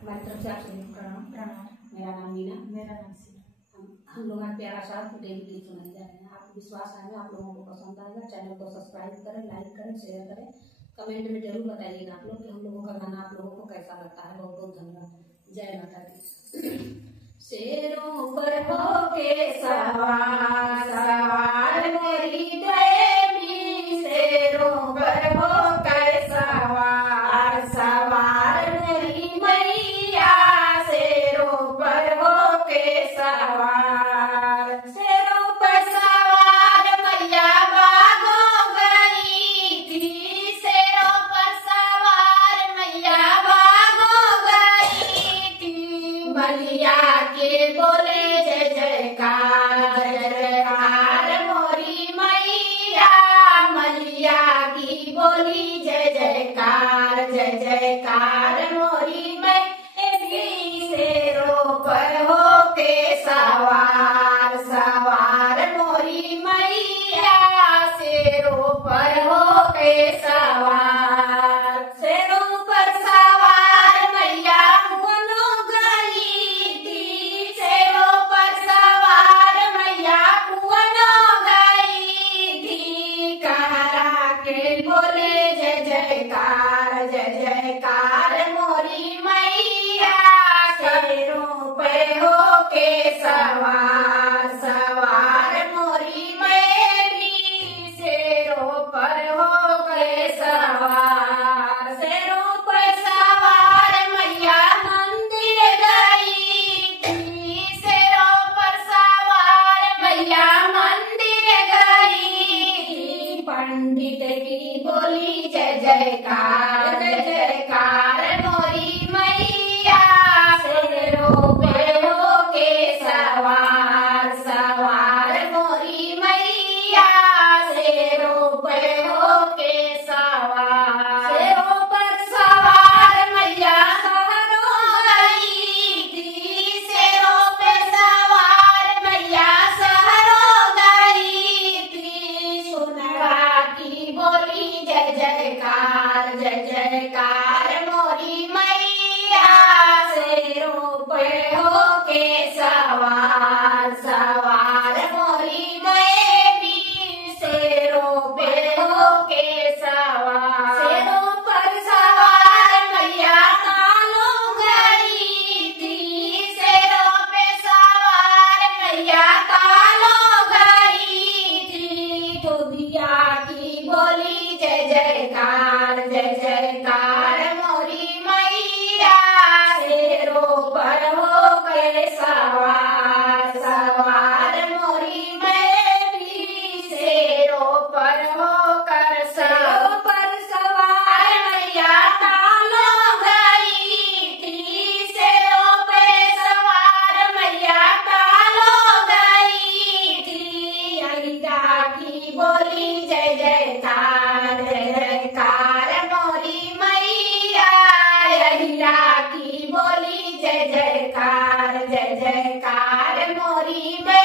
हमारी तरफ से आपसे प्रणाम। प्रणाम। मेरा नाम मीना। मेरा नाम सीमा। हम लोग आज प्यारा सा डेली गीत सुनाने जा रहे हैं। आपको विश्वास है आप लोगों को पसंद आएगा। चैनल को सब्सक्राइब करें, लाइक करें, शेयर करें, कमेंट में जरूर बताइएगा आप लोग कि हम लोगों का गाना आप लोगों को कैसा लगता है। बहुत बहुत धन्यवाद। जय माता दी। शेरों पर होके सवार सवार मेरी देवी, शेरों पर होके सवार सवार मेरी मैया, शेरों पर होके सवार। शेरों पर सवार मैया भागो गई थी, शेरों पर सवार मैया भागो गई थी। मलिया के बोले जय जयकार, जय जयकार मोरी मैया, मलिया की बोली जय जयकार, जय जयकार मोरी मैया। शेरों पर होके सवार सवार मोरी मैया, शेरों पर होके सवार। शेरों पर सवार मैया बनो गई थी, शेरों पर सवार मैया बनो गई थी। कहरा के बोले जय जयकार, जय जयकार मोरी मैया, शेरों पे होके सवार सवार मोरी मैया, शेरों पर होके सवार। शेरों पर सवार मैया मंदिर गई थी, शेरों पर सवार मैया मंदिर गई थी। पंडित की बोली जय जयकार, जय जयकार मोरी मैया, शेरों पे होके सवार सवार मोरी मैया, शेरों पे होके सवार। शेरों पर सवार मैया सहरो गई थी, शेरों पे सवार मैया सहरो गई थी। सुनरा की बोली जय जयकार, जय जयकार मोरी मैया, शेरों पे होके सवार सवार मोरी मैया, शेरों पे होके सवार। शेरों पर सवार मैया कालो गई थी, शेरों पे सवार मैया कालो गई थी। धोबिया की बोली जय जयकार, जय जयकार मोरी मैया, शेरों पर होके सवार सवार मोरी मैया, शेरों पर होकर शेरों पर सवार मैया कालो गई थी, शेरों पे सवार मैया कालो गई थी। अहिरा की बोली जय जयकार, जय जयकार मोरी मैया, अहिरा की बोली जय जयकार, जय जयकार मोरी मैया,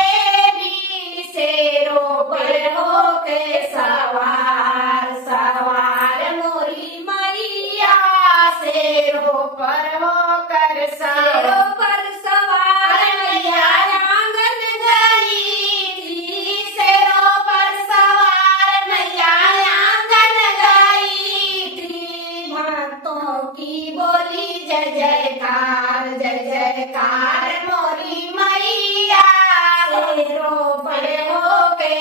शेरों पर होके सवार सवार मोरी मैया, शेरों पर होकर शेरों पर सवार मैया आंगन गई थी, शेरों पर सवार मैया आंगन गई थी। भक्तों की बोली जय जयकार, जय जयकार मोरी मैया, शेरों पर होके